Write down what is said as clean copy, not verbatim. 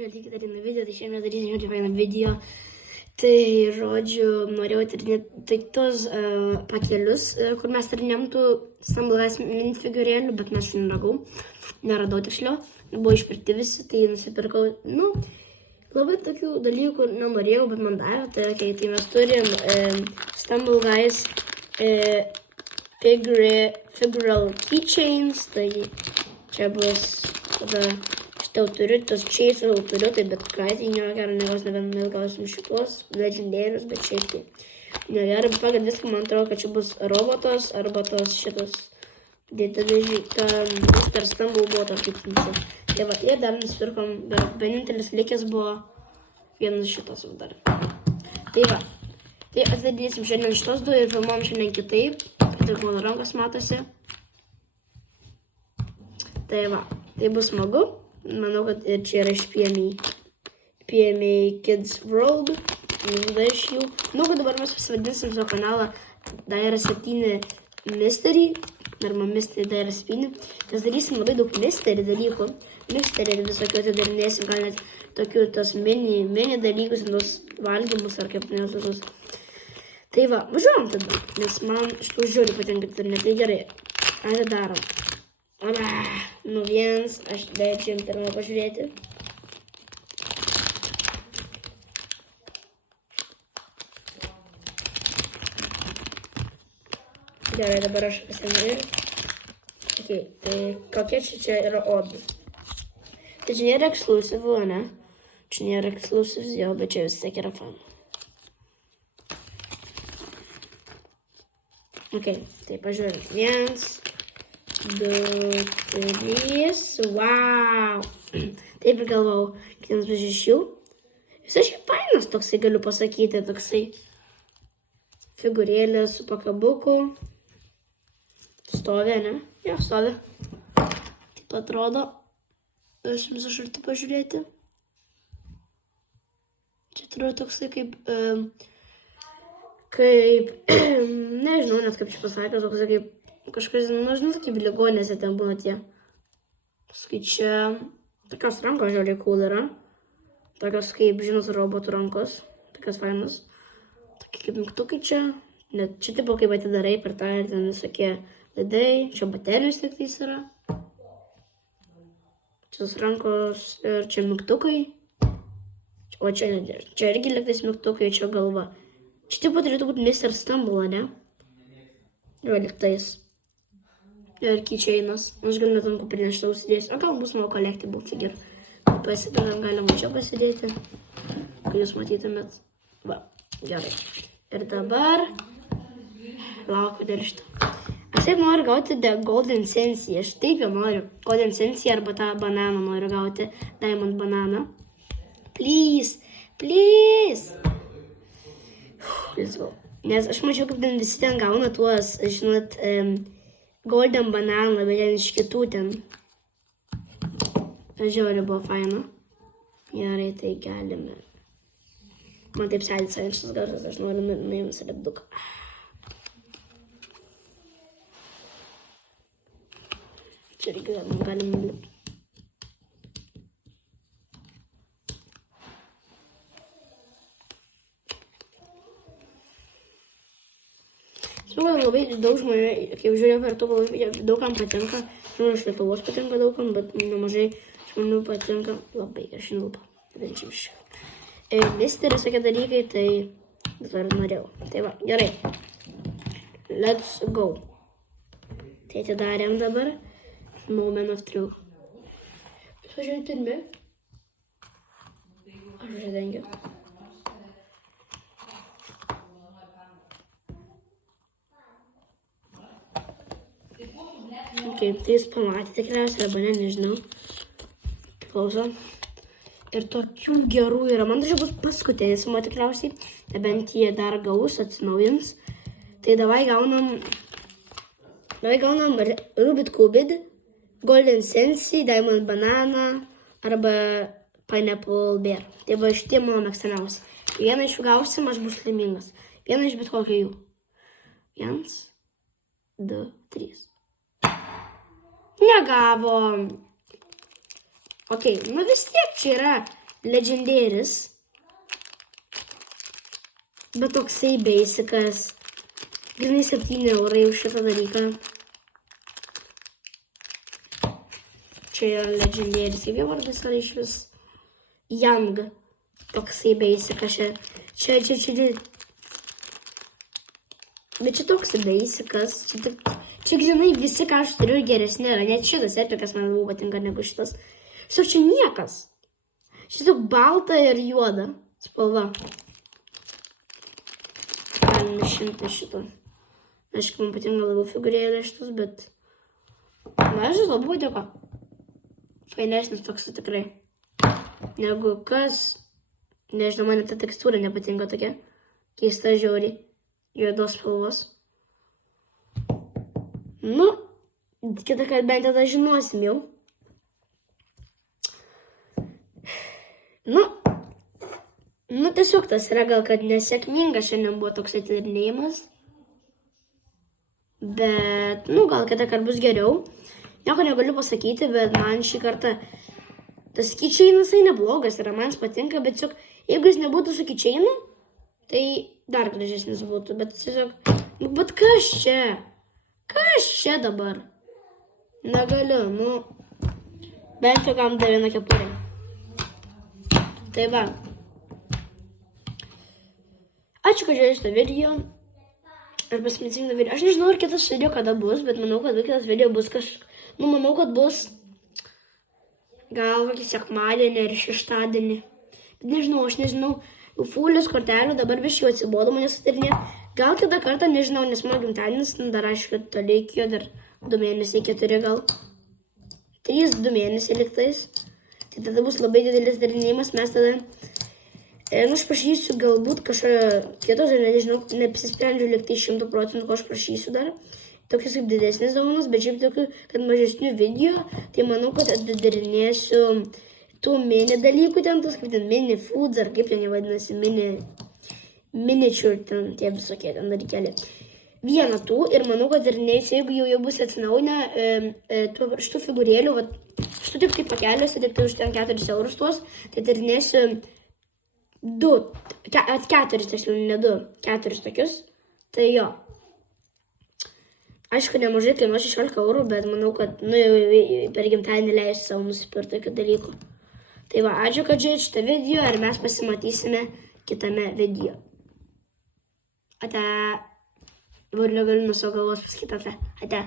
Žiūrėkite dar vieną video, tai šiandien darysim žiūrėkite vieną video. Tai, žodžiu, norėjau tyrinėti tai tos pakelius, kur mes tyrinėm tų Stumble mini figūrėlių, bet mes šiandien neradau tiksliau. Buvo išpirkti visi, tai nusipirkau, labai tokių dalykų nenorėjau, bet man davė. Tai mes turim Stumble Guys figural keychains, tai čia bus tada... Šitą turiu, tos čia jau turiu, tai bet kokiu atveju nėra gero, nebent gausim šitos legendėrius, bet šiaip tai nėra. Bet pagal viską man atrodo, kad čia bus robotas arba tos šitas Mr. Stumble buvo toks kaip funkcija. Tai va, ir dar nusipirkom, vienintelis likęs buvo vienas šitas dar. Tai va, tai atidarysim šiandien šitos du ir filmuom šiandien kitaip, kad ir mano rankos matosi. Tai va, tai bus smagu. Manau, kad ir čia yra iš PMA Kids World, viena iš jų. Manau, kad dabar mes pasivadinsim savo kanalą Daira 7 Mystery, arba Mystery Daira 7, nes darysim labai daug mystery dalykų, mystery ir visokių atidarinėsim, gal net tokių tos mini dalykus, tos valgymus ar kaip nesusus. Tai va, važiuojam tada, nes man šitų žiūri patinka internetai gerai. Atidarom. Vienas, aš leidžiu internetu pažiūrėti. Gerai, dabar aš pasižiūrėjau. Tai kokie čia yra odai. Tai čia nėra exclusive, ne? Čia nėra exclusive, jo, bet čia vis tiek yra fan. Tai pažiūrėjau. 1, 2, 3, wow. Taip ir galvau, vienas iš jų. Jis šiaip fainas toksai, galiu pasakyti, toksai figūrėlė su pakabuku. Stovi, ne? Jo, stovi. Taip atrodo. Aš jums iš arti pažiūrėti. Čia atrodo toksai nežinau net kaip čia pasakęs, toksai kaip kažkas, žinau, kaip ligonėse ten būna tie. Paskui čia tokios rankos žiauriai cool yra. Tokios kaip, žinot, robotų rankos. Tokios fainos. Tokie kaip mygtukai čia. Net čia tipo kaip atidarai per tą ir ten visokie laidai. Čia baterijos tik tais yra. Čia rankos ir čia mygtukai. O čia irgi liktais mygtukai, čia galva. Čia tipo turėtų būti Mr. Stumble, ne? Jo, liktais. Ir keychainas. Aš gal net ant kuprinės šitą užsidėsiu. O gal bus mano collectible figure. Pasidėlėm, galima čia pasidėti. Kai jūs matytumėt. Va, gerai. Ir dabar laukiu dėl šito. Aš taip noriu gauti Golden Sensi. Aš taip jau noriu. Golden Sensi arba tą bananą noriu gauti. Diamond bananą. Please. Please. Let's go. Nes aš mačiau, kaip ten visi ten gauna tuos, žinot, golden bananą, bet ten iš kitų ten. Žiauriai buvo faina. Gerai, tai galime. Man taip sėdėsi šitas garsas, aš noriu nuimti lipduką. Čia irgi galime lipti. Labai daug žmonių, kaip žiūrėjau per to, daugam patinka. Žinau, iš Lietuvos patinka daugam, bet nemažai žmonių patinka. Labai aš nulpa. Mystery tokie dalykai, tai dabar norėjau. Tai va, gerai. Let's go. Tai atidarėm dabar. Moment of truth. Pažiūrėjau pirmi. Aš žiūrėjau. Tai jūs pamatėte tikriausiai, arba ne, nežinau. Priklauso. Ir tokių gerų yra. Man dažnai bus paskutinis, man tikriausiai. Bent jie dar gaus, atsinaujins. Tai davai gaunam Rubid Cubid, Golden Sensi, Diamond Banana arba Pineapple Bear. Tai va šitie mano mėgstamiausi. Vieną iš jų gausim, aš bus laimingas. Vieną iš bet kokio jų. 1, 2, 3. Negavo. Vis tiek čia yra legendėris. Bet toksai basicas. Grinai 7 eurai už šitą dalyką. Čia yra legendėris. Kaip jau vardas yra iš vis? Young. Toksai basicas. Čia. Bet čia toks basicas. Čia grinai visi, ką aš turiu, geresni yra. Net šitas epikas man labiau patinka negu šitas. Čia niekas. Čia tik balta ir juoda spalva. Galim išimti šitą. Aišku, man patinka labiau figūrėlė šitas, bet... Man šis labai patiko. Fainesnis toks tikrai. Negu kas... Nežinau, man ta tekstūra nepatinka tokia. Keista žiauriai. Juodos spalvos. Nu, kitą kartą bent tada žinosim jau. Nu, tiesiog tas yra gal, kad nesėkmingas šiandien buvo toks atidarinėjimas. Bet, gal kitą kartą bus geriau. Nieko negaliu pasakyti, bet man šį kartą tas keychainas neblogas yra, man jis patinka, bet tiesiog, jeigu jis nebūtų su keychainu, tai dar gražesnis būtų, bet tiesiog, bet kas čia? Kas čia dabar? Negaliu, bent jau kam dar vieną kepurę. Tai va. Ačiū, kad žiūrėjau šitą video. Ir pasimėsingą video. Aš nežinau, ar kitas video kada bus, bet manau, kad kitas video bus manau, kad bus gal kokį sekmadienį ar šeštadienį. Bet nežinau, aš nežinau. Jau fulis kortelių, dabar biškai jau atsibodo manęs atidarinėti. Gal kitą kartą, nežinau, nes mano gimtadienis, dar aišku, toli iki jo, dar 2 mėnesiai, 4 gal. 3-2 mėnesiai liktais. Tai tada bus labai didelis darinėjimas, mes tada, aš prašysiu galbūt kažką kitos, ir nežinau, nepsisprendžiu liktai 100%, ko aš prašysiu dar. Tokius kaip didesnis dovanas, bet šiaip tokių, kad mažesnių video, tai manau, kad atidarinėsiu tų mini dalykų ten, tos kaip ten mini foods, ar kaip ten jie vadinasi, miniature, ten tie visokie ten dalykėliai. Vieną tų ir manau, kad atidarinėsiu, jeigu jau bus atsinaujinę šitų figūrėlių, šitų tik tai pakeliuose, tik tai už ten 4 eurus tuos, tai atidarinėsiu 4, tiksliau, ne 2, 4 tokius, tai jo. Aišku, nemažai kainuos 16 eurų, bet manau, kad per gimtadienį leisiu savo nusipirkti tokių dalykų. Tai va, ačiū, kad žiūrėjote šitą video ir mes pasimatysime kitame video. Ate. Dabar negaliu nuo savo galvos pasakyti ate.